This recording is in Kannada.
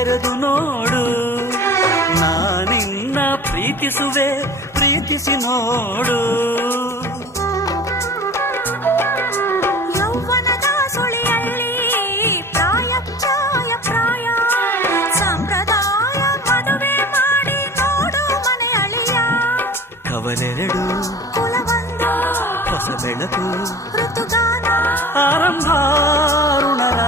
ತೆರೆದು ನೋಡು, ನಾನಿನ್ನ ಪ್ರೀತಿಸುವೆ, ಪ್ರೀತಿಸಿ ನೋಡು. ಯೌವನದ ಸುಳಿಯಲ್ಲಿ ಪ್ರಾಯ ಪ್ರಾಯ ಸಂಪ್ರದಾಯ ಮದುವೆ ಮಾಡಿ ನೋಡು ಮನೆ ಅಳಿಯ. ಕವಲೆರಡು ಕುಲವೊಂದು ಹೊಸ ಬೆಳಕು ಋತುಗಾನ ಆರಂಭ ಋಣರ